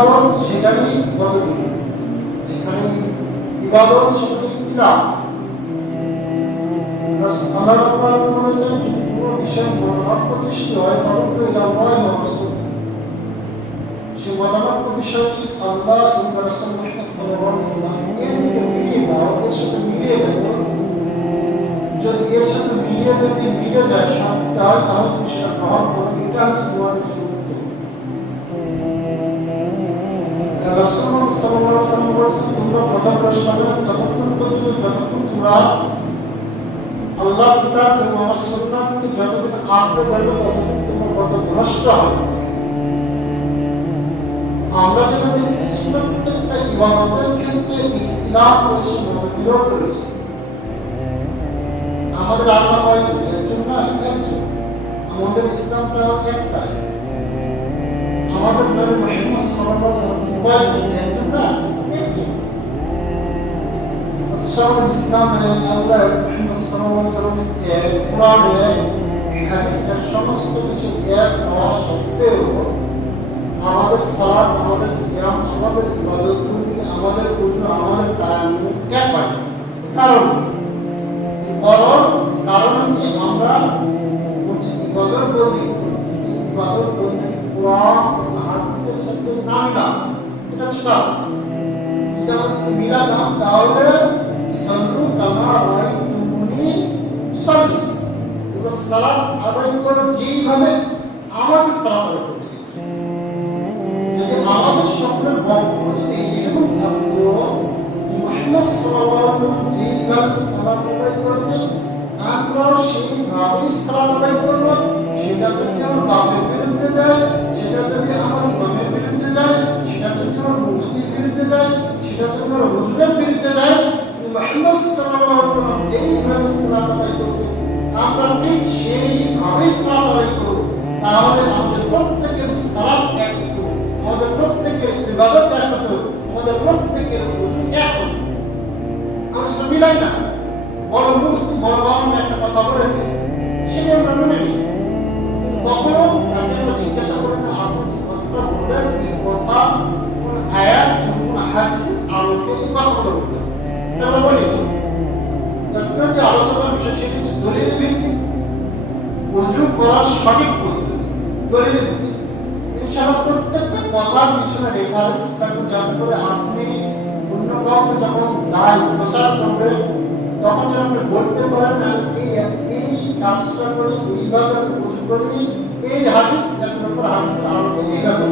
ইবাদত সেখানেই ইবাদত, যেখানে ইবাদত সেখানে ইতিলাফ। আল্লাহ রাব্বুল আলামিন বলেছেন, যদি কোনো বিষয় মতানৈক্য সৃষ্টি হয় ফারুদ্দু ইলা আল্লাহি ওয়া রাসূল, সেই মতানৈক্য বিষয়টি আল্লাহ এবং রাসূল মুহাম্মদ সাল্লাল্লাহু আলাইহি ওয়াসাল্লাম এর দিকে ফিরিয়ে দাও, এর সাথে মিলিয়ে দাও। যদি এর সাথে মিলে যায় সবটা, তাহলে তুমি সেটা গ্রহণ করো। এটা হচ্ছে তোমাদের গুরুত্ব। রাসূল সাল্লাল্লাহু আলাইহি ওয়াসাল্লাম বলেছেন, তোমরা পথভ্রষ্ট হবে না ততক্ষণ পর্যন্ত যতক্ষণ তোমরা আল্লাহ কিতাব এবং আমার সুন্নাহকে যতদিন আঁকড়ে ধরবে ততদিন তোমার পথভ্রষ্ট হবে। আমরা যেটা দেখতেছি প্রত্যেকটা ইবাদতের ক্ষেত্রে ইখতিলাফ রয়েছে, বিরোধ রয়েছে। আমাদের আল্লাহ কয়জন? একজন না, একজন। আমাদের ইসলামটাও একটাই। আমাদের নবী মুহাম্মদ সাল্লাল্লাহু আলাইহি ওয়াসাল্লাম কয়জন? একজন না, একজন। অথচ ইসলামে আল্লাহ মুহাম্মদ সাল্লাল্লাহু আলাইহি ওয়াসাল্লামের কোরআনে হাদিসের সমস্ত কিছু এক হওয়া সত্ত্বেও আমাদের সালাত, আমাদের সিয়াম, আমাদের ইবাদতগুলি, আমাদের ওযু, আমাদের তায়াম্মুম একই। কারণ হচ্ছে আমরা ইবাদত করি, ইবাদত করি কোরআন এবং হাদিসের সাথে নামটা, এটা হচ্ছে কারণ। এটা যদি মিলা নাম, তাহলে সাল্লু কামা রাআইতুমুনি উসাল্লি, তোমরা সালাত আদায় করো যেইভাবে আমাদের সালাত আদায় করতে। যদি আমাদের সকলের বক্তব্য যদি এরকম থাকতো, মুহাম্মদ সাল্লাল্লাহু আলাইহি ওয়াসাল্লাম যেইভাবে সালাত আদায় করেছেন আমরাও সেইভাবেই সালাত আদায় করব। সেটা যদি আমার বাপের বিরুদ্ধে যায়, সেটা যদি আমার ইমামের বিরুদ্ধে যায়, সেটা যদি আমার মসজিদের বিরুদ্ধে যায়, সেটা যদি আমার হুজুরের বিরুদ্ধে যায়, মুহাম্মদ সাল্লাল্লাহু আলাইহি ওয়াসাল্লাম যেইভাবে সালাত আদায় করেছেন আমরা ঠিক সেইভাবেই সালাত আদায় করব। তাহলে আমাদের প্রত্যেকের সালাত এক হতো, আমাদের প্রত্যেকের ইবাদত এক হতো, আমাদের প্রত্যেকের ওযু এক হতো। আমরা সেটা মিলাই না। বড় মুফতি বড় একটা কথা বলেছে, সেটা আমরা মেনে নিই। কখনো তাকে আমরা জিজ্ঞাসা করি না, আপনি যে কথাটা বললেন এই কথা কোন আয়াত কোন হাদিসের আলোকে এই কথাটা বললেন, আমরা বলি না। আজকের যে আলোচনার বিষয় সেটা হচ্ছে দলিল ভিত্তিক ওযু করার সঠিক পদ্ধতি, দলিল ভিত্তিক। ইনশাআল্লাহ প্রত্যেকটা কথার পিছনে রেফারেন্স থাকবে, যাতে করে আপনি অন্য কাউকে যখন দায় প্রচার করবেন তখন যেন আপনি বলতে পারেন আমি এই কাজটা করি, এইভাবে আমি ওযু করি, এই হাদিস হাদিসের আলোকে এইভাবে।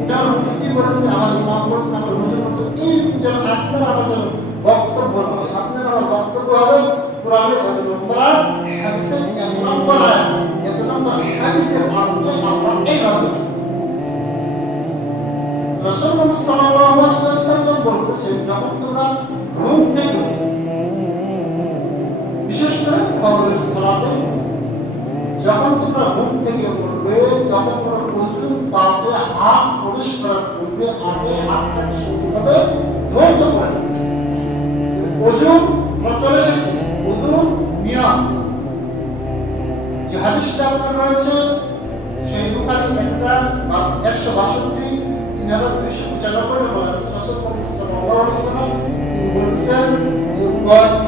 এটা আমার মুফতি বলেছে, আমার ইমাম বলেছে, আমার হুজুর বলেছে, এই যেন আপনার আমার যেন বক্তব্য হয়, আপনার আমার বক্তব্য হবে কোরআনের এত নম্বর আয়াত, হাদিসের এত নম্বর আয়াত, এত নম্বর হাদিসের আলোকে আমরা এইভাবে। রাসূলুল্লাহ সাল্লাল্লাহু আলাইহি ওয়াসাল্লাম বলতেছেন, যখন তোমরা ঘুম থেকে বিশেষ করে ফজরের সালাতে যখন তোমরা ঘুম থেকে উঠবে, তখন তোমরা ওযুর পাতে হাত প্রবেশ করার পূর্বে আগে হাতটাকে সুন্দরভাবে ধৌত করে নেবে। ওযু আমরা চলে এসেছি, ওযু নিয়ম যে হাদিসটা আপনার রয়েছে সেই বুখারী 1162 3295 বলা আছে। রাসূলুল্লাহ সাল্লাল্লাহু আলাইহি ওয়াসাল্লাম তিনি বলেছেন,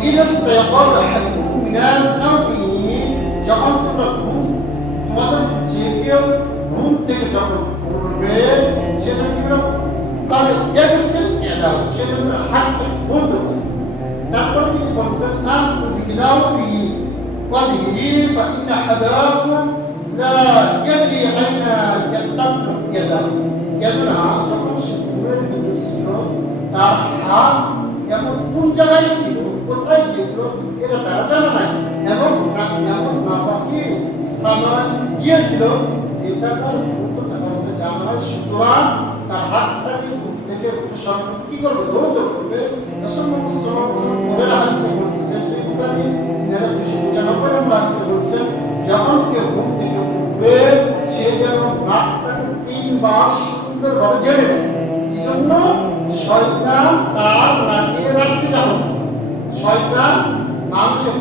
ইযা ইসতায়কাযা আহাদুকুম মিনাল নাওমি, যখন তোমরা তোমাদের যে কেউ ঘুম থেকে যখন উঠবে সেটা কি হলো, তাহলে ইয়াগসিল ইয়াদাহু, সেটা হাতটা ধৌত করবে। তারপর তিনি বলেছেন, আনতু বিকিলাউ ফি ওয়াজহিহি ফা ইন্না আহাদাকুম লা ইয়াদরি আইনা ইয়াতাল্লু ইয়াদাহু। কেননা যখন সে ঘুমের ভিতরে ছিল তার হাত এমন কোন জায়গায় ছিল, কোথায় গিয়েছিল এটা তারা জানা নাই, এবং এমন নাপাকি স্থানে গিয়েছিল যেটা তার জানা নাই। সুতরাং তার হাতটাকে ঘুম থেকে উৎসর্গ কি করবে, ধৌত করবে। রাসূলুল্লাহ সাল্লাল্লাহু আলাইহি ওয়াসাল্লাম বলেছেন, সেই বুখারী 3295 নম্বর হাদিসে বলেছেন, যখন কেউ ঘুম থেকে উঠবে সে যেন নাকটাকে 3 বার সুন্দরভাবে ঝেড়ে নেয়। এই জন্য শয়তান তার নাকে রাখতে যাবে। শয়তান মানুষের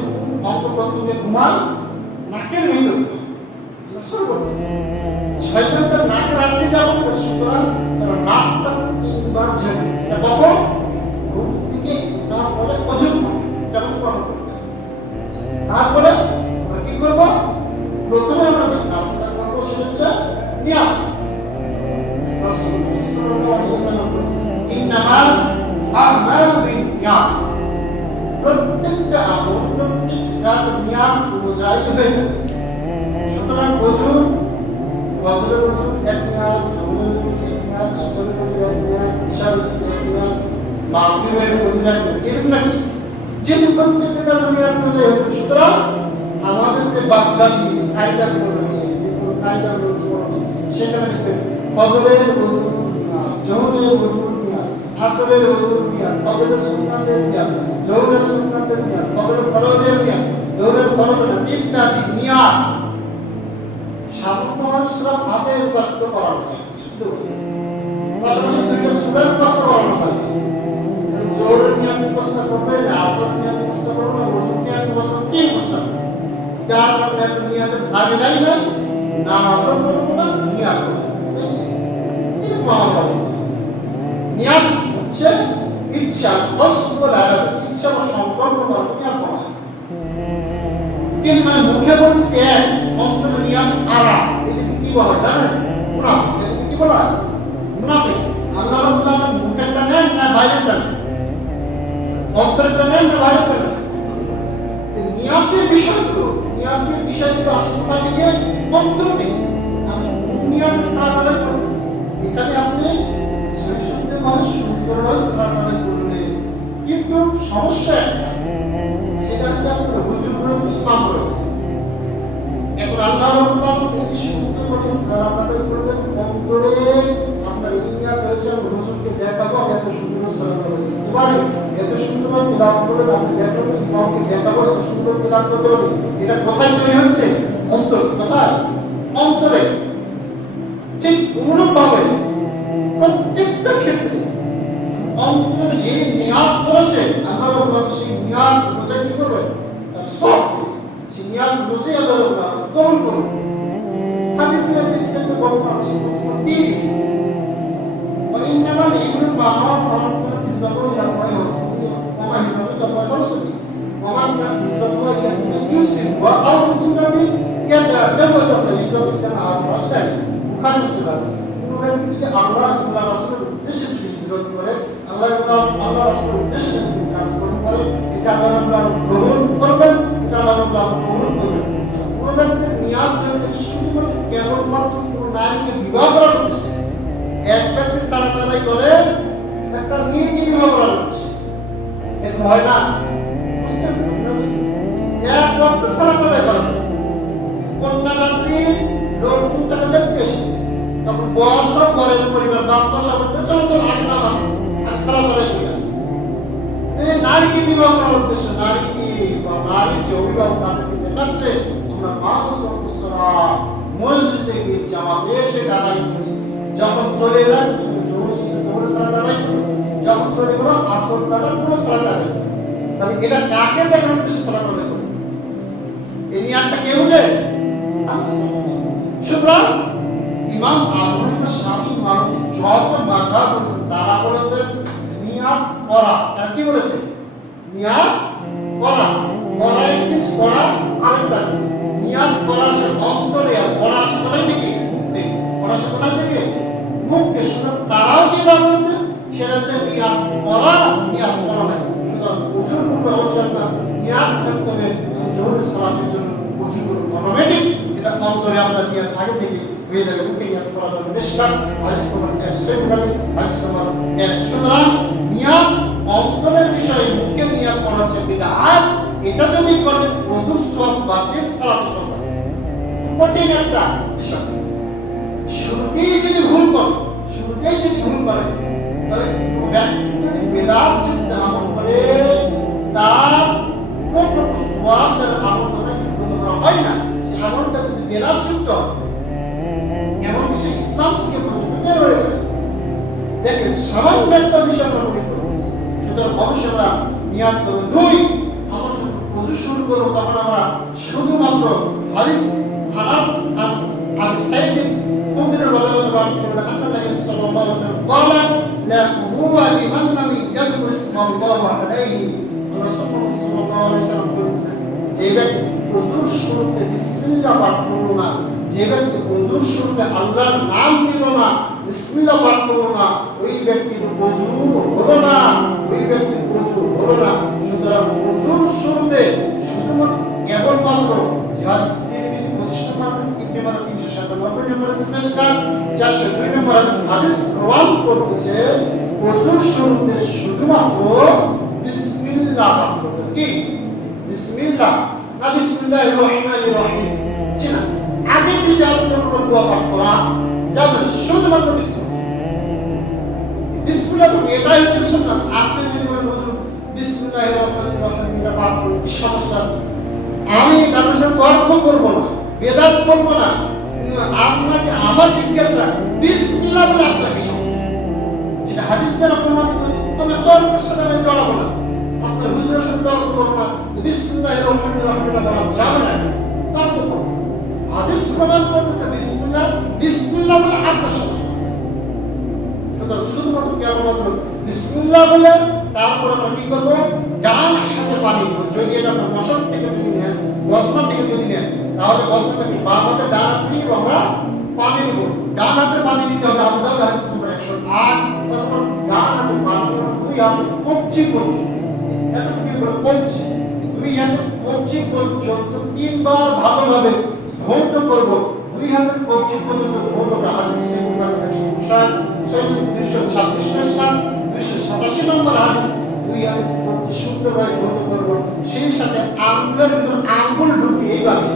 অঙ্গ প্রত্যঙ্গে ঘুমায় নাকের ভিতরে। রাসূল বলেছেন শয়তান তার নাকের আগে যেমন করে সুতরাং তার নাকটা 3 বার ঝেড়ে এটা কখন ঘুম থেকে তারপরে ওযু কেমন করব তারপরে আমরা কি করব প্রথমে আমরা যে কাজটা করব সেটা হচ্ছে নিয়ত রাসূল সাল্লাল্লাহু আলাইহি ওয়াসাল্লাম বলেছেন ইন্নামাল আমালু বিন্নিয়াত প্রত্যেকটা আমল প্রত্যেকটা নিয়ত অনুযায়ী হয়ে থাকে সুতরাং ওযু ফজরের ওযু এক নিয়ত জোহরের ওযু এক নিয়ত আসরের ওযু এক নিয়ত ইশার ওযু এক নিয়ত মাগরিবের ওযু এক নিয়ত এরকম নাকি যে প্রত্যেকটা নিয়ত অনুযায়ী হচ্ছে সুতরাং আমাদের যে বাগদাদি কায়দা রয়েছে যে কোন কায়দা রয়েছে সেখানে দেখবেন ফজরের ওযু জোহরের ওযু আসরের ওযু নিয়ত ফজরের সুন্নাতের নিয়ত জোহরের সুন্নাতের নিয়ত ফজরের ফরজের নিয়ত জোহরের ফরজের নিয়ত ইত্যাদি নিয়ত সামান্য সূরা ফাতিহা মুখস্থ করানো যায় শুধু পাশাপাশি দুইটা সূরা মুখস্থ করানো যায় জোহরের নিয়ত মুখস্থ করবে না আসরের নিয়ত মুখস্থ করবে না ওযুর নিয়ত মুখস্থ কি মুখস্থ যার কারণে নিয়তের সাবি নাই না নামাজও পড়বো না নিয়ত এই মামলা নিয়ত হচ্ছে ইচ্ছা অস্বল আলাদা ইচ্ছা ও সংকল্প করা নিয়ত করা কিন্তু মুখে বলছে অন্তরে নিয়ত আরা এটাকে কি বলা জানেন মুনাফিক এটাকে কি বলা মুনাফিক আল্লাহ রাব্বুল আলামিন মুখেরটা নেন না বাইরেরটা নেন অন্তরেরটা নেন না বাইরেরটা নেন নিয়তের বিষয়গুলো আসলে কোথা থেকে অন্তর থেকে আমি নিয়ত সালাত আদায় করতেছি এখানে আপনি সুন্দর মানুষ সুন্দরভাবে সালাত আদায় করলেন কিন্তু সমস্যা সেটা হচ্ছে আপনার হুজুর রয়েছে ইমাম রয়েছে এখন আল্লাহ রাব্বুল আলামিন এই সুন্দরভাবে সালাত আদায় করবেন অন্তরে আপনার এই নিয়ত হয়েছে হুজুরকে দেখাবো আমি এত সুন্দর সালাত আদায় করতে পারি এত সুন্দরভাবে তিলাওয়াত করবেন আপনি দেখাবেন ইমামকে দেখাবো এত সুন্দর তিলাওয়াত করতে পারি এটা কোথায় তৈরি হচ্ছে অন্তর কোথায় অন্তরে ঠিক অনুরূপভাবে প্রত্যেকটা ক্ষেত্রে অন্তরে যে নিয়ত করেছে আল্লাহ রাব্বুল আলামিন সেই নিয়ত অনুযায়ী কি করবেন সব সেই নিয়ত অনুযায়ী আল্লাহ রাব্বুল আলামিন কবুল করবেন হাদিসে বিস্তারিত বর্ণনা আছে তিরিশ وإنما الإبن المعروف فمن كانت هجرته إلى الله ورسوله وما هجرته إلى الله ورسوله ومن كانت هجرته إلى دنيا يصيبها أو هجرة يتزوج فهجرته إلى ما هاجر إليه বুখারী মুসলিম কোন ব্যক্তি যদি আল্লাহ এবং রাসূলের উদ্দেশ্যে হিজরত করে আল্লাহ এবং আল্লাহ রাসূলের উদ্দেশ্যে কাজ করে এটা আল্লাহ গ্রহণ করবেন এটা আল্লাহ গ্রহণ করবেন কোন ব্যক্তির নিয়ত যদি শুধুমাত্র কেবলমাত্র কোন নারীকে বিবাহ করার উদ্দেশ্যে এক ব্যক্তি সালাত আদায় করে একটা মেয়েকে বিবাহ করার উদ্দেশ্যে এরকম হয় না বুঝতেছেন না বুঝতেছেন এক ব্যক্তি সালাত আদায় করে কন্যাদাত্রী লোকজন তাকে দেখতে এসেছে তখন বয়স ঘরের পরিবার বাপ মা সব চলো চলো আগে নামাজ আর সালাত আদায় করে আসে এই নারীকে বিবাহ করার উদ্দেশ্যে নারীকে বা নারীর যে অভিভাবক তাদেরকে দেখাচ্ছে আমরা 5 ওয়াক্ত সালাত মসজিদে গিয়ে জামাতে এসে আদায় করি যখন চলে যান জোহর সালাত আদায় করি যখন চলে গেল আসর সালাত পুরো সালাত আদায় করি তাহলে এটা কাকে দেখানোর উদ্দেশ্যে সালাত আদায় করি এই নিয়তটা কে বুঝে সুতরাং ইমাম আবু হানিফা শাফি মালিকি যত মাযহাব বলেছেন তারা বলেছেন নিয়ত করা তারা কি বলেছে নিয়ত করা করা একটি করা আরেকটা নিয়ত করা সে অন্তরে আর করা সে কোথা থেকে করা সে কোথা থেকে মুখ থেকে সুতরাং তারাও যেটা বলেছেন সেটা হচ্ছে নিয়ত করা নাই সুতরাং ওজুর পূর্বে অবশ্যই আপনার নিয়ত করতে হবে জোহরের সালাতের জন্য ওজু করুন অটোমেটিক এটা অন্তরে আপনার নিয়ত আগে থেকে হয়ে যাবে মুখে নিয়ত করা যাবে মিশকাত হাদিস নম্বর 146 হাদিস নম্বর 1 সুতরাং নিয়ত অন্তরের বিষয়ে মুখে নিয়ত করা হচ্ছে বিদআত এটা যদি করেন ওযু সওয়াব বাতিল সালাত সওয়াব কঠিন একটা বিষয় শুরুতেই যদি ভুল করে তাহলে ব্যক্তি যদি বিদআত যুক্ত আমল করে তার কোনো সওয়াব তার আমল করে করা হয় না সে আমলটা যদি বিদআত যুক্ত এমন সে ইসলাম থেকে বের হয়েছে দেখেন সামান্য একটা বিষয় আমরা মনে করি সুতরাং অবশ্যই আমরা নিয়ত করব দুই আমরা যখন ওযু শুরু করব তখন আমরা শুধুমাত্র খালাস আর ব্যক্তি ওযুর শুরুতে বিসমিল্লাহ পাঠ করলো না, যে ব্যক্তি ওযুর শুরুতে আল্লাহর নাম নিল না, বিসমিল্লাহ পাঠ করলো না, ওই ব্যক্তির ওযু হলো না, ওই ব্যক্তির ওযু হলো না। সুতরাং ওযুর শুরুতে শুধুমাত্র কেবলমাত্র প্রমাণ করতেছে ওযুর শুরুতে শুধুমাত্র বিসমিল্লাহ পাঠ করতে। কি বিসমিল্লাহ না বিসমিল্লাহির রহমানির রহিম? জি না, আগে পিছে কোনো দোয়া পাঠ করা যাবে না, শুধুমাত্র বিসমিল্লাহ। বিসমিল্লাহ এটাই হচ্ছে সুন্নাত। আপনি যদি বলেন হুজুর বিসমিল্লাহির রহমানির রহিম পাঠ করুন, কি সমস্যা? আমি তার সাথে তর্ক করবো না, বেদাত করবো না, আপনাকে আমার জিজ্ঞাসা বিসমিল্লাহ বলে আপনাকে সমস্যা, যেটা হাদিস দ্বারা প্রমাণিত, তবে তর্কের সাথে আমি জড়াবো না। আপনার হুজুরের সাথে তর্ক করবো না, বিসমিল্লাহির রহমানির রহিম বলা যাবে না, তর্ক করবো। হাদিস প্রমাণ করতেছে বিসমিল্লাহ, বিসমিল্লাহ বলে আপনার সমস্যা। সুতরাং শুধুমাত্র কেবলমাত্র বিসমিল্লাহ বলে তারপর আমরা কি করবো? ডান হাতে পানি নেব। যদি এটা আমরা মশক থেকে যদি নেন, বদনা থেকে যদি নেন, তাহলে বদনাটাকে বাম হাতে ডান হাতে নিয়ে আমরা পানি নেব। ডান হাতে পানি নিতে হবে। আমরা হাদিস নম্বর 108, তারপর ডান হাতে পানি নেব, দুই হাতে কবজি করব, এত কি করে কবজি, দুই হাতে কবজি পর্যন্ত তিনবার ভালোভাবে ধৌত করব। দুই হাতে কবজি পর্যন্ত ধৌত করা হাদিস নম্বর 160, 226 পৃষ্ঠা, 287 নম্বর হাদিস। দুই হাতে কবজি সুন্দরভাবে ধৌত করব, সেই সাথে আঙ্গুলের ভিতর আঙ্গুল ঢুকিয়ে এইভাবে,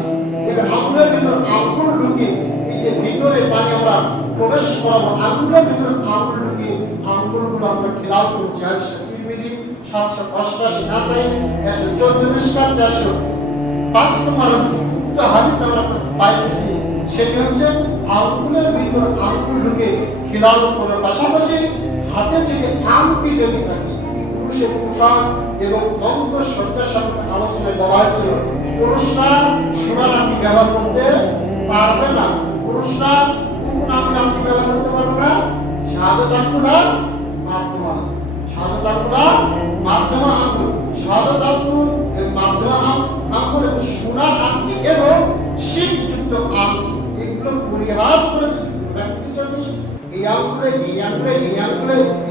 এবার আঙ্গুলের ভিতর আঙ্গুল ঢুকিয়ে এই যে ভিতরে পানি আমরা প্রবেশ করাবো, আঙ্গুলের ভিতর আঙ্গুল ঢুকিয়ে আঙ্গুলগুলো আমরা খেলাও করব। হাদিস তিরমিজি 788, নাসাই 114 পৃষ্ঠা 405 নম্বর হাদিস। তো হাদিস আমরা পাইছি, সেটি হচ্ছে আঙ্গুলের ভিতর আঙ্গুল ঢুকে খিলাল করার পাশাপাশি হাতে যদি আংটি যদি থাকে, পুরুষের পোশাক এবং অঙ্গ সজ্জার সাথে আলোচনায় বলা হয়েছিল পুরুষরা সোনার আংটি ব্যবহার করতে পারবে না। পুরুষরা কোন আংটি ব্যবহার করতে পারবে না? শাহাদাত আঙ্গুল আর মাধ্যমা, শাহাদাত আঙ্গুল আর মাধ্যমা আঙ্গুল, শাহাদাত আঙ্গুল এবং মাধ্যমা আঙ্গুল এবং সোনার আংটি এবং শিখযুক্ত আংটি, এগুলো পরিহার করে ব্যক্তি যদি এই আঙ্গুলে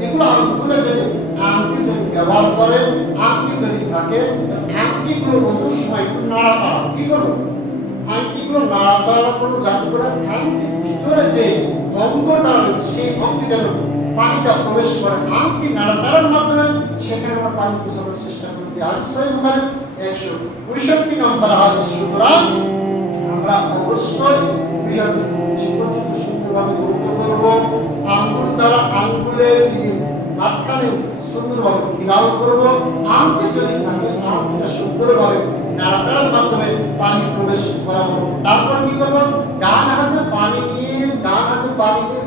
এগুলো আঙ্গুলে যদি আংটি যদি ব্যবহার করে, আংটি যদি থাকে, আংটিগুলো ওযুর সময় একটু নাড়াচাড়া কি করবো? আংটিগুলো নাড়াচাড়া করবো, যাতে করে আংটির ভিতরে যে অঙ্গটা রয়েছে সেই অঙ্গে যেন পানিটা প্রবেশ করে। আংটি নাড়াচাড়ার মাধ্যমে সেখানে আমরা পানি পৌঁছানোর চেষ্টা করছি। হাদিস সহিহ বুখারী 165 নম্বর হাদিস। সুতরাং আমরা অবশ্যই সুন্দরভাবে ধৌত করব, আঙ্গুল দ্বারা আঙ্গুলের মাঝখানে সুন্দরভাবে খিলাল করব, আংটি যদি থাকে আংটিটা সুন্দরভাবে নাড়াচাড়ার মাধ্যমে পানি প্রবেশ করাবো। তারপর কি করবো? ডান হাতে পানি নিয়ে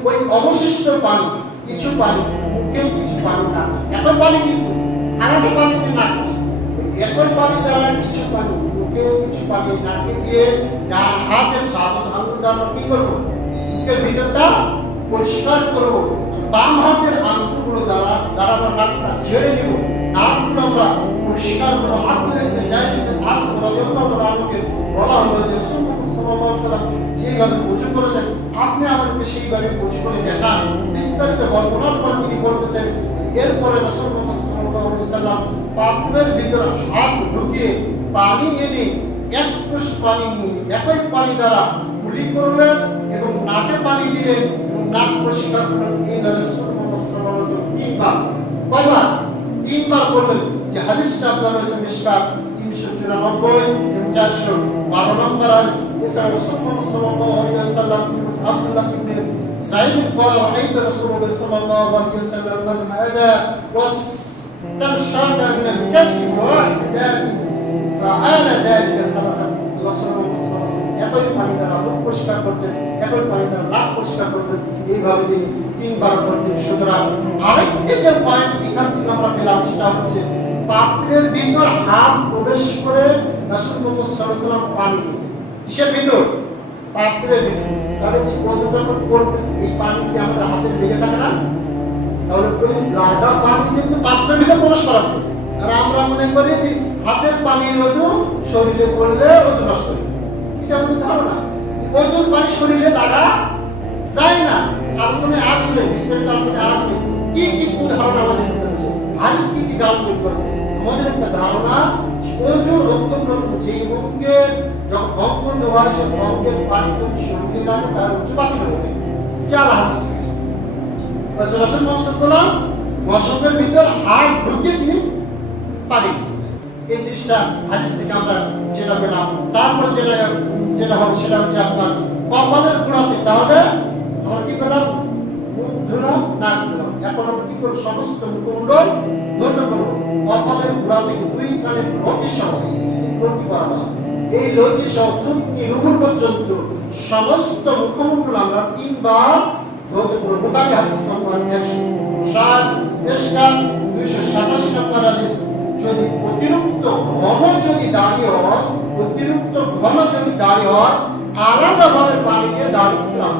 ওই অবশিষ্ট পানি, কিছু পানি মুখে, কিছু পানি না, এত পানি কিন্তু আলাদা পানি না, একই পানি দ্বারা কিছু পানি মুখে, কিছু পানি নাকে দিয়ে ডান হাতের শাহাদাত আঙ্গুল দ্বারা কি করবো? মুখের ভিতরটা পরিষ্কার করবো। বাম হাতের আঙ্গুলগুলো দ্বারা আমরা নাকটা ঝেড়ে নিব, নাকগুলো আমরা পরিষ্কার করবো। আব্দুল্লাহ ইবনে যায়েদ ইবনে আসম রাদিয়াল্লাহু আনহুকে বলা হলো যে রাসূলুল্লাহ সাল্লাল্লাহু আলাইহি ওয়াসাল্লাম যেভাবে ওযু করেছেন আপনি আমাদেরকে সেইভাবে ওযু করে দেখান। বিস্তারিত বর্ণনার পর তিনি বলতেছেন, এরপরে রাসূলুল্লাহ সাল্লাল্লাহু আলাইহি ওয়াসাল্লাম পাত্রের ভিতর হাত ঢুকিয়ে পানি এনে এক কোষ পানি নিয়ে একই পানি দ্বারা কুলি করলেন এবং নাকে পানি দিলেন এবং নাক পরিষ্কার করলেন। এইভাবে রাসূলুল্লাহ সাল্লাল্লাহু আলাইহি ওয়াসাল্লাম তিনবার করলেন। যে হাদিসটা আপনার রয়েছে মিশকাত 394 এবং 412 নম্বর হাদিস। এছাড়া রাসূলুল্লাহ সাল্লাল্লাহু আলাইহি ওয়াসাল্লাম আব্দুল্লাহ ইবনে যায়েদ قال رأيت رسول الله صلى الله عليه وسلم لما أدى واستنشق من الكف واحدة فعال ذلك ثلاثة। রাসূলুল্লাহ সাল্লাল্লাহু আলাইহি ওয়াসাল্লাম একই পানি দ্বারা মুখ পরিষ্কার করতেন, একই পানি দ্বারা নাক পরিষ্কার করতেন, এইভাবে তিনি তিনবার করতেন। সুতরাং আরেকটি যে পয়েন্ট এখান থেকে আমরা পেলাম সেটা হচ্ছে পাত্রের ভিতর হাত প্রবেশ করে রাসূলুল্লাহ সাল্লাল্লাহু আলাইহি ওয়াসাল্লাম পানি দিয়েছেন। কিসের ভিতর? পাত্রের ভিতর। তাহলে যে ওযু যখন করতেছি এই পানি কি আমাদের হাতের লেগে থাকে না? তাহলে ওই লাগা পানি কিন্তু পাত্রের ভিতর প্রবেশ করাচ্ছে। আর আমরা মনে করি যে হাতের পানির ওজু শরীরে পড়লে ওজন নষ্ট হয়ে যায়। এটা আমাদের ধারণা। ওজন পানি শরীরে লাগা যায় না। আলোচনায় আসবে, বিস্তারিত আলোচনায় আসবে কি কি উদাহরণ আমাদের দিতে হচ্ছে, হাদিস কি কি গাউল করছে। আমাদের একটা ধারণা ওজন রক্ত প্রবাহ যে অঙ্গের যখন অঙ্গন দেওয়া হয়, সেই অঙ্গের পানি যদি শরীরে লাগে তার ওজন বাতিল হয়ে যায়। চার হাদিস রাসূল মুহাম্মদ সাল্লাল্লাহু আলাইহি ওয়াসাল্লাম মশকের ভিতর হাত ঢুকিয়ে তিনি পানি দিতেছে। এই জিনিসটা হাদিস থেকে আমরা যেটা পেলাম। তারপর যেটা হবে সেটা হচ্ছে আপনার কপালের গোড়াতে, তাহলে আমরা কি পেলাম, মুখ ধুলাম, নাক ধুলাম। এখন আমরা কি করবো, সমস্ত মুখমণ্ডল ধুতে করবো। কপালের গোড়া থেকে দুই কানের লতি সহ লতি করা, এই লতি সহ থুতনি রুহুর পর্যন্ত সমস্ত মুখমণ্ডল আমরা 3 বার ধুতে করবো। বুখারী হাদিস নম্বর 287 নম্বর হাদিস। যদি অতিরিক্ত ঘন যদি দাঁড়িয়ে হয়, অতিরিক্ত ঘন যদি দাঁড়িয়ে হয়, আলাদাভাবে পানিকে দাঁড়ি ফেলাম।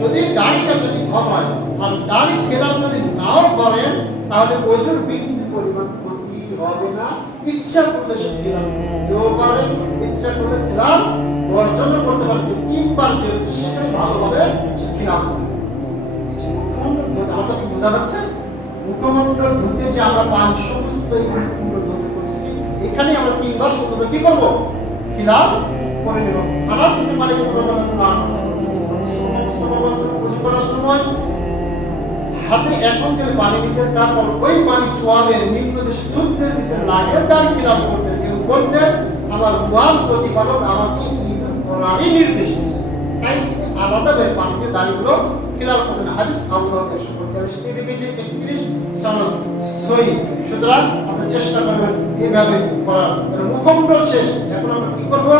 যদি দাঁড়িটা যদি ঘন হয় আর দাঁড়ি ফেলাম যদি নাও করেন, তাহলে ওজুর বিন্দু পরিমাণ ক্ষতি হবে না। ইচ্ছা করলে সে ফেলাম কেউ পারে, ইচ্ছা করলে ফেলাম বর্জন করতে পারে। 3 বার যে হচ্ছে সেখানে ভালোভাবে ফেলাম। আমাদের কি বোঝা যাচ্ছে? মুখমণ্ডল ধুতে যে আমরা পানি সমস্ত এই মুখমণ্ডল ধুতে করতেছি, এখানে আমরা 3 বার সুন্দর কি করবো, খিলাফ করে নেব। আনাস ইবনে মালিক রাদিয়াল্লাহু আনহু করার সময় হাতে এখন যে পানি নিতে, তারপর ওই পানি চোয়ালের নিম্নদেশে থুতনির নিচে লাগে দাঁড়ি খিলাফ করতেন। কেউ বলতেন আমার ওয়াল প্রতিপালক আমাকে কোরআনই নির্দেশ দিয়েছে, তাই তিনি আলাদাভাবে পানিকে দাঁড়িগুলো খিলাফ করতেন। হাদিস আবু দাউদ 145 তিরমিজি 31 সনদ সহিহ। সুতরাং আপনি চেষ্টা করবেন এইভাবে করার। মুখমণ্ডল শেষ। এখন আমরা কি করব,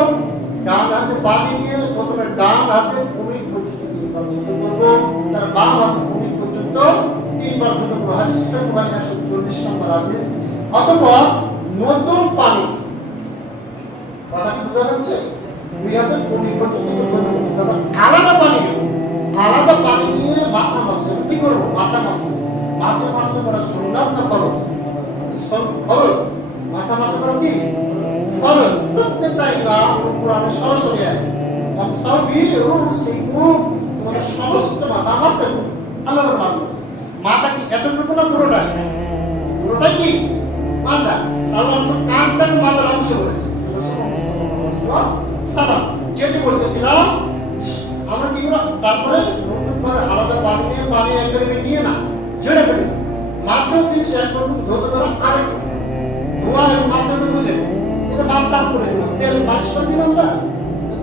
ডান হাতে পানি নিয়ে প্রথমে ডান হাতে ভূমি পর্যন্ত 3 বার ধুতে করব, তার বাম হাতে ভূমি পর্যন্ত 3 বার ধুতে করব। হাদিস বুখারী 140 নম্বর হাদিস। অথবা নতুন পানি, কথা কি বোঝা যাচ্ছে? 2 হাতে ভূমি পর্যন্ত ধুতে করব, তারপর আলাদা পানি নেব। আলাদা পানি নিয়ে মাথা মাসে কি করব, মাথা মাসে করা সুন্নাত না ফরজ? ফরজ। মাথা মাসে করা কি ফরজ। প্রত্যেকটা ইমাম কোরআনে সরাসরি আছে, আমসাবি রুসিকুম, তোমাদের সমস্ত মাথা মাসে আল্লাহর মানুষ। মাথা কি এতটুকু না পুরোটাই? পুরোটাই কি মাথা? আল্লাহ কানটাকে মাথার অংশ করেছে। সালাম যেটি বলতেছিলাম, আমরা কি করব, তারপরে নতুনভাবে আলাদা পানি নিয়ে পানি একবারে নিয়ে না জেনে ফেলি। মাছের জিনিস একরকম ধুতে পারে, আরেক ধোয়া এবং মাছের তো বুঝে, এটা মাছ সাফ করে দিলাম, তেল মালিশ করে দিলাম না,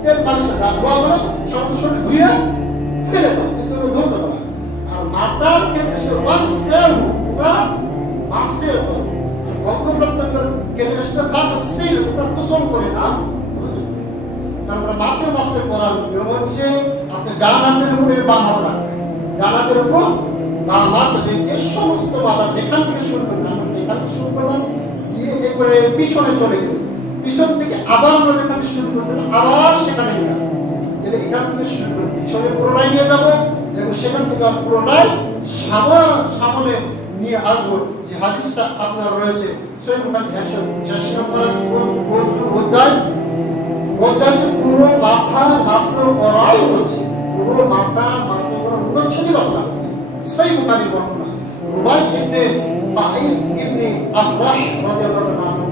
তেল মালিশ করে ধোয়া করে সমস্ত শরীর ধুয়ে ফেলে দাও, কিন্তু ধুতে পারে। আর মাথার ক্ষেত্রে সে ওয়ান্সেও পুরা মাছের অঙ্গ প্রত্যঙ্গের ক্ষেত্রে সে ফাঁসিল পুরা কুসল করে না। তারপরে মাথার মাছের করার নিয়ম হচ্ছে আপনি ডান হাতের উপরে বাম হাত রাখবেন, ডান হাতের উপর বাম হাত রেখে সমস্ত মাথা যেখান থেকে শুরু করবেন, এখান থেকে শুরু করবেন দিয়ে এরপরে পিছনে চলে গেলেন, পিছন থেকে আবার আমরা যেখান থেকে শুরু করছেন আবার সেখানে নিয়ে আসবো। তাহলে এখান থেকে শুরু করে পিছনে পুরোটাই নিয়ে যাবো এবং সেখান থেকে পুরোটাই সামনে নিয়ে আসবো। যে হাদিসটা আপনার রয়েছে সহিহ বুখারী 185 নম্বর অধ্যায়, পুরো মাথা মাসে করাই হচ্ছে, পুরো মাথা মাসে করা উন্নচ্ছেদই রচনা করছে। সহিহ বুখারী বর্ণনা রুবাই ইবনে বাঈদ ইবনে আফরাহ রাদিয়াল্লাহু আনহু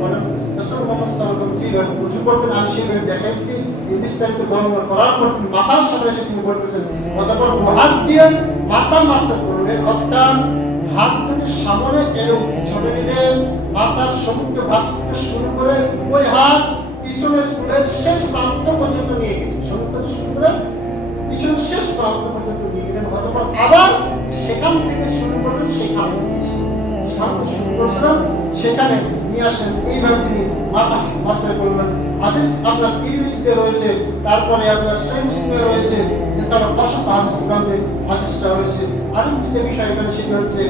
বলেন, রাসূল মুহাম্মদ সাল্লাল্লাহু আলাইহি ওয়াসাল্লাম উযু করতেন, আমি সেভাবে দেখাইছি। এই বিস্তারিত বর্ণনা করার পর তিনি মাথার সামনে এসে তিনি বলতেছেন, অতঃপর হাত দিয়ে মাথা মাসে করলেন, অর্থাৎ হাত দুটি সামনে এবং পিছনে নিলেন। মাথার সমুদ্র ভাগ থেকে শুরু করে ওই হাত পিছনের চুলের শেষ প্রান্ত পর্যন্ত নিয়ে গেলেন, সমুদ্র শুরু করে পিছনের শেষ প্রান্ত পর্যন্ত নিয়ে গেলেন। অতঃপর আবার সেখান থেকে শুরু করলেন, সেখান থেকে শুরু করেছিলাম সেখানে নিয়ে আসেন। এইভাবে তিনি মাথা মাসে করলেন। হাদিস আপনার তিরমিজিতে রয়েছে, তারপরে আপনার সহিহ মুসলিমে রয়েছে, এছাড়া অসংখ্য হাদিস গ্রন্থে হাদিসটা রয়েছে। আর যে বিষয় এখানে সেটা হচ্ছে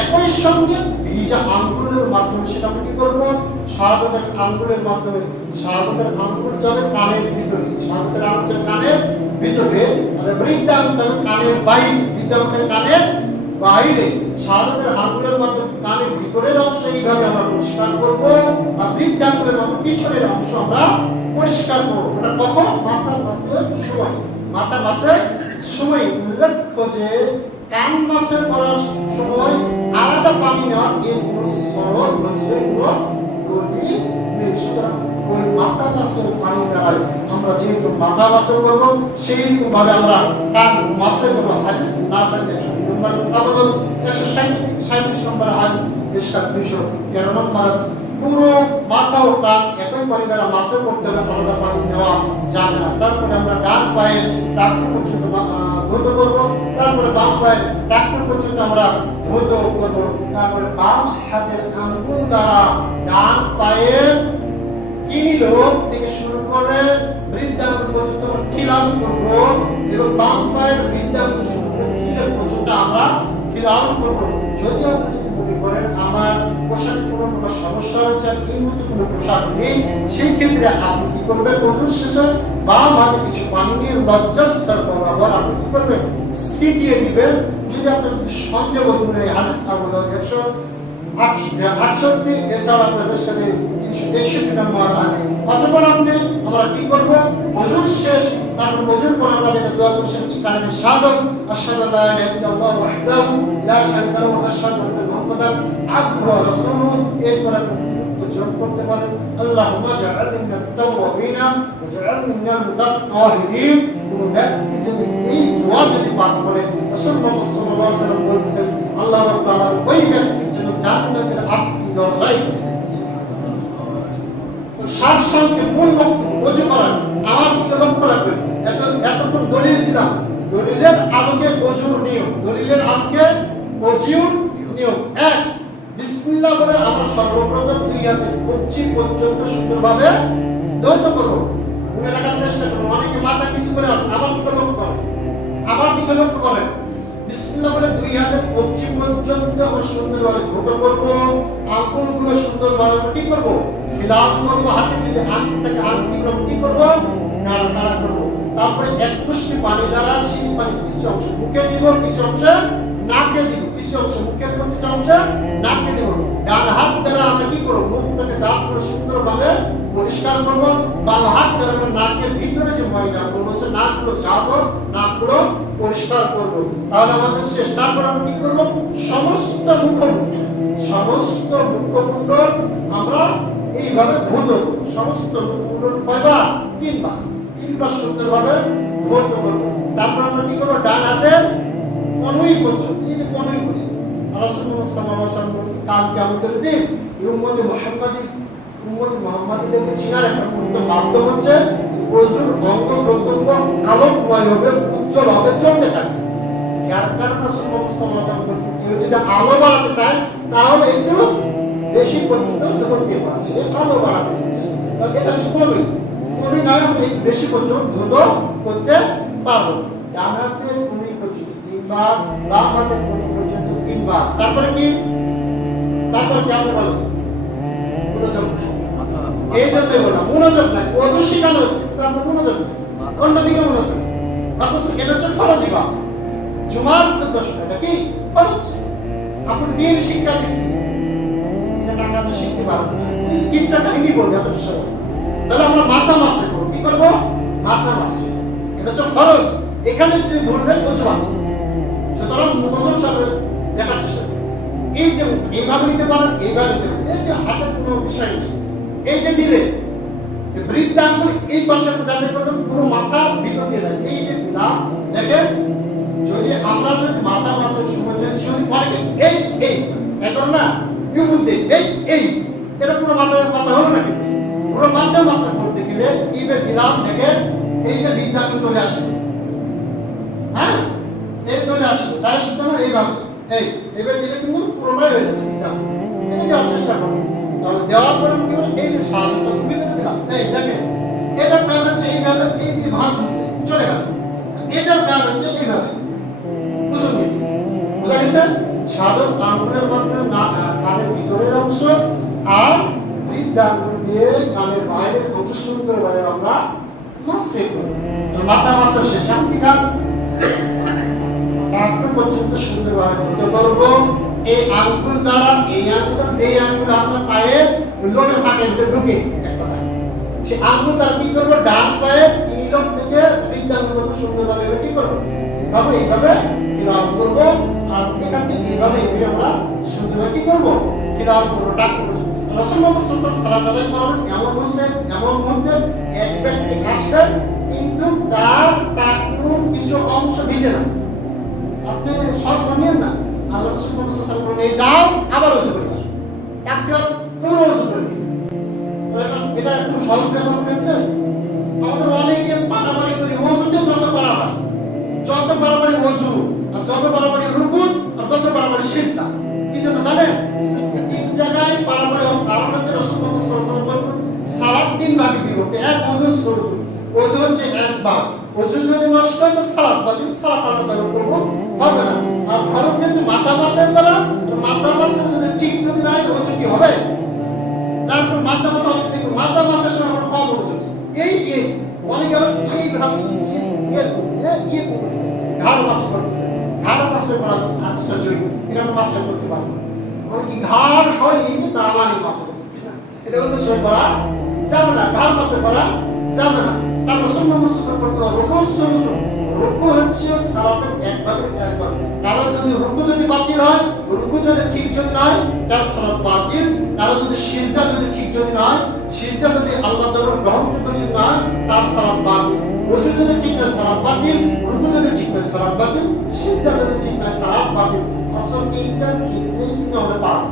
একই সঙ্গে ভিজা আঙ্গুলের মাধ্যমে সেটা আমরা কি করবো, শাহাদাতের আঙ্গুলের মাধ্যমে। শাহাদাতের আঙ্গুল যাবে কানের ভিতরে, শাহাদাতের আঙ্গুল যাবে কানের ভিতরে, আর বৃদ্ধাঙ্গুল কানের বাইরে, বৃদ্ধাঙ্গুল কানের বাইরে। শাহাদাতের আঙ্গুলের মাধ্যমে কানের ভিতরের অংশ এইভাবে আমরা পরিষ্কার করব, আর বৃদ্ধাঙ্গুলের মাধ্যমে পিছনের অংশ আমরা পরিষ্কার করব। এটা কখন? মাথার মাসের সময়। মাথার মাসের সময় উল্লেখ্য যে কান মাসের করার সময় আলাদা পানি নেওয়ার এর কোনো সরল মাসের কোনো দলিল নেই। সুতরাং ওই মাথা মাসের পানি দ্বারাই আমরা যেহেতু মাথা মাসের করব, সেইরকম ভাবে আমরা কান মাসের করব। হাদিস না জানলে নম্বর সাবধান 137 নম্বর হাদিস পেশকার 213 নম্বর হাদিস। পুরো মাথা ও কান একই পানি দ্বারা মাসে করতে হবে, আলাদা পানি নেওয়া যাবে না। তারপরে আমরা ডান পায়ের টাকনু পর্যন্ত ধৌত করব, তারপরে বাম পায়ের টাকনু পর্যন্ত আমরা ধৌত করব, তারপরে বাম হাতের আঙ্গুল দ্বারা ডান পায়ের কিনি লোক থেকে শুরু করে বৃদ্ধাঙ্গুল পর্যন্ত আমরা খিলান করব, এবং বাম পায়ের বৃদ্ধাঙ্গুল শুরু করে কিনি পর্যন্ত আমরা খিলান করব। যদি আপনি মনে করেন আমার পোশাকে কোনো প্রকার সমস্যা হচ্ছে, এই মতো কোনো পোশাক নেই, সেই ক্ষেত্রে আপনি কি করবেন? ওযুর শেষে বাম হাতে কিছু পানি নিয়ে লজ্জাস্থান বরাবর আপনি কি করবেন? ছিটিয়ে দিবেন। যদি আপনার সন্দেহ মনে হয় হাদিস আবুল 168 এছাড়া আপনার সাথে 361 নম্বর আছে। অতঃপর আপনি আমরা কি করব? ওযুর শেষ, তারপর ওযুর পর আমরা যেটা দোয়া করছি কালিমা শাহাদাত, আশহাদু আল্লা ইলাহা ইল্লাল্লাহ ওয়াহদাহু লা শারীকা লাহু ওয়া আশহাদু আন্না মুহাম্মাদান আবদুহু ওয়া রাসূলুহু। এরপর আপনি যোগ করতে পারেন আল্লাহুম্মা জাআলনি মিনাত তাওয়াবিনা ওয়া জাআলনি মিনাল মুতাত্তাহিরিন। কোন ব্যক্তি যদি এই দোয়া যদি পাঠ করে, রাসূলুল্লাহ সাল্লাল্লাহু আলাইহি ওয়াসাল্লাম বলেছেন আল্লাহ রাব্বুল আলামিন ওই ব্যক্তির জন্য জান্নাতের 8টি দরজাই সাত সঙ্গে মূল বক্তব্য ওযু করার। আমার দিকে লক্ষ্য রাখবেন, এতক্ষণ দলিল দিলাম, দলিলের আলোকে ওযুর নিয়ম, দলিলের আলোকে ওযুর নিয়ম। এক, বিসমিল্লাহ বলে আমরা সর্বপ্রথম দুই হাতে কবজি পর্যন্ত সুন্দরভাবে ধৌত করব। মনে রাখার চেষ্টা করব। অনেকে মাথা কিছু করে আসে, আমার দিকে লক্ষ্য করেন, আমার দিকে লক্ষ্য করেন। বিসমিল্লাহ বলে দুই হাতে কবজি পর্যন্ত আমরা সুন্দরভাবে ধৌত করব। আঙ্গুলগুলো সুন্দরভাবে কি করব? খিলান করব। হাতে যদি আঙ্গুলটাকে আঙ্গুল কি করব? নাড়াচাড়া করব। তারপরে এক মুষ্টি পানি দ্বারা সেই পানি কিছু অংশ মুখে দিব, কিছু অংশ নাকে দিব, কিছু অংশ মুখে দিব, কিছু অংশ নাকে দিব। ডান হাত দ্বারা আমরা কি করব? মুখটাকে দাঁত করে সুন্দরভাবে পরিষ্কার করব। বাম হাত দ্বারা আমরা নাকের ভিতরে যে ময়লাগুলো রয়েছে নাকগুলো ঝাড়ব, নাকগুলো পরিষ্কার করব। তাহলে আমাদের শেষ। তারপর আমরা কি করব? সমস্ত মুখমণ্ডল আমরা এইভাবে ধৌত করব। সমস্ত মুখমণ্ডল কয়বার? তিনবার সুন্দরভাবে ধৌত করব। তারপর আমরা কি করব? ডান হাতের কনুই পর্যন্ত, এই যে কনুই বলি, রাসূলুল্লাহ সাল্লাল্লাহু আলাইহি ওয়াসাল্লাম বলেছেন কাল কিয়ামতের দিন এই উম্মতে মুহাম্মাদীদেরকে চিনার একটা গুরুত্ব মাধ্যম হচ্ছে ওযুর অঙ্গ প্রত্যঙ্গ আলোকময় হবে, উজ্জ্বল হবে, চলতে থাকবে। যার কারণে রাসূলুল্লাহ সাল্লাল্লাহু আলাইহি ওয়াসাল্লাম বলেছেন কেউ যদি আলো বাড়াতে চায় তাহলে একটু বেশি পর্যন্ত ধরতে পারবে। আলো বাড়াতে চাচ্ছে তাহলে এটা কনুই নয়, আমি বেশি পর্যন্ত ধৌত করতে পারবো। ডান হাতের কনুই পর্যন্ত 3 বার, বাম হাতের কনুই পর্যন্ত 3 বার। তারপরে কি? তারপর কি আপনি বলেন? মনোযোগ নাই। এই জন্য বলা মনোযোগ নাই। ওযু শেখানো হচ্ছে কিন্তু আপনার মনোযোগ নাই, অন্যদিকে মনোযোগ। অথচ এটা হচ্ছে ফরজ ইবাদত। জুমার উদ্দেশ্য এটা কি? ফরজ। আপনি দিন শিক্ষা দিচ্ছেন, এটা টাকা দিয়ে শিখতে পারবেন না, ইচ্ছা কাহিনী বলবে এত সময়। তাহলে আমরা মাথা মাসে করব। কি করব? মাথা মাসে। এটা হচ্ছে ফরজ। এখানে যদি ভুল হয় ওযু হবে। সুতরাং মনোযোগ সাথে দেখার চেষ্টা করুন। এই যে এইভাবে নিতে পারেন, এইভাবে নিতে পারেন, এই যে হাতের কোনো বিষয় নেই। এই যে দিলে বৃদ্ধাঙ্গুল এই পাশে যাতে পর্যন্ত পুরো মাথা ভিতর দিয়ে যায়, এই যে দিলাম, দেখেন যদি আমরা যদি মাথা মাসের সময় যদি শুরু করে এই এখন না ইউ বলতে এই এটা পুরো মাথার মাসা হলো না, কিন্তু পুরো মাথা মাসা করতে গেলে এইভাবে দিলাম, দেখেন এই যে বৃদ্ধাঙ্গুল চলে আসবে। হ্যাঁ, এই চলে আসবে, তাই শুনছো না? এইভাবে এইভাবে দিলে কিন্তু পুরোটাই হয়ে যাচ্ছে বৃদ্ধাঙ্গুল। এটা দেওয়ার চেষ্টা করুন। তাহলে দেওয়ার পরে কি হবে? এই যে সাধারণত ভিতরে দিলাম, এই দেখেন এটার কাজ হচ্ছে এইভাবে, এই যে ভাঁজ চলে গেল, এটার কাজ হচ্ছে এইভাবে কুসুম দিয়ে। বুঝা গেছে? সাধারণ আঙ্গুলের মাধ্যমে কানের ভিতরের অংশ আর বৃদ্ধাঙ্গুল দিয়ে কানের বাইরের অংশ সুন্দরভাবে আমরা মাসে করি। মাথা মাসা শেষ। শান্তি কাজ তারপর পর্যন্ত সুন্দরভাবে ধুতে করবো। এই আঙ্গুল দ্বারা এই আঙ্গুল যে আঙ্গুল আপনার পায়ের লোকের ফাঁকের ভিতরে ঢুকে এক কথায় সে আঙ্গুল দ্বারা কি করবো ডান পায়ের ইলোক থেকে বৃদ্ধাঙ্গুল সুন্দরভাবে কি করবো এইভাবে খিলাফ করবো আর এখান থেকে এইভাবে আমরা সুন্দরভাবে কি করবো খিলাফ করবো ডাক করবো রাসূলুল্লাহ সাল্লাল্লাহু আলাইহি ওয়াসাল্লাম তাদের করবেন এমন মুসলিম এমন মধ্যে এক ব্যক্তি আসবেন কিন্তু তার টাকুর কিছু অংশ ভিজে না আপনি সহজ মানেন না আল্লাহ রাসূলুল্লাহ সাল্লাল্লাহু আলাইহি ওয়াসাল্লাম নিয়ে যাও আবার ওযু করে আসো একবার পুরো ওযু করে নিন এটা একটু সহজ ব্যাপার হচ্ছে আমাদের অনেকে পারাপারি করি ওযুতে যত পারাপারি ওযু আর যত পারাপারি রুকু আর যত পারাপারি সিজদা কি জন্য জানেন তিন জায়গায় পারাপারি কারণ হচ্ছে রাসূলুল্লাহ সাল্লাল্লাহু আলাইহি ওয়াসাল্লাম বলেছেন সালাত তিন ভাগে বিভক্ত এক ওযু সুরু ওযু হচ্ছে একবার ওযু যদি নষ্ট হয় তো সালাত বাকি সালাত আলাদা করব হবে না আর ফরজ যদি মাথা মাসের দ্বারা মাথা মাসে যদি ঠিক যদি না হয় ওযু কি হবে তারপর মাথা মাসে হবে দেখো মাথা মাসের সময় কম ওযু এই অনেকে এই ভাবে ঘাড় মাসে করতেছে ঘাড় মাসে করা আশ্চর্য এটা মাসে করতে পারবো কি ঘাড় হয় এই যে তামানি মাসে করতেছে এটা ওদের সই করা যাবে না ঘাড় মাসে করা যাবে না তারপর সুন্নাহ মুসতাহাব করতে হবে রুকু হচ্ছে সালাতের একবার কারণ যদি রুকু যদি বাতিল হয় রুকু যদি ঠিক যদি নয় তার সালাত বাতিল কারণ যদি সিজদা যদি ঠিক যদি নয় সিজদা যদি আল্লাহ দ্বারা গ্রহণযোগ্য যদি নয় তার সালাত বাতিল ওযু যদি ঠিক না সালাত বাতিল রুকু যদি ঠিক না সালাত বাতিল সিজদা যদি ঠিক না সালাত বাতিল আসল তিনটা ক্ষেত্রে কিন্তু আমরা পাবো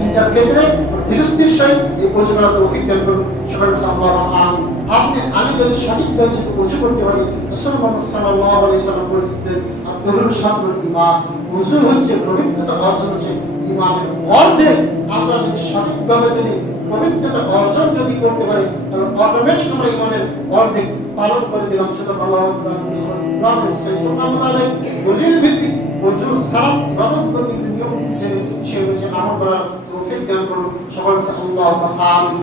তিনটার ক্ষেত্রে দৃষ্টির সহিত এই ওযু করার তৌফিক দান করুন সকল সাল্লাল্লাহু আমি যদি সঠিকভাবে যদি ওযু করতে পারি রাসূলুল্লাহ সাল্লাল্লাহু আলাইহি ওয়াসাল্লাম বলেছেন আত্মরুল শাত্রুল ঈমান ওযু হচ্ছে পবিত্রতা অর্জন হচ্ছে ঈমানের অর্ধেক আমরা যদি সঠিকভাবে যদি পবিত্রতা অর্জন যদি করতে পারি তাহলে অটোমেটিক আমরা ঈমানের অর্ধেক পালন করে দিলাম সুবহানাল্লাহ রাব্বুল সুবহানাল্লাহ দলিল ভিত্তিক ওযু সালাত ইবাদত করতে নিয়ম যে সে আমল করার তৌফিক দান করুন সকল আল্লাহু আমিন।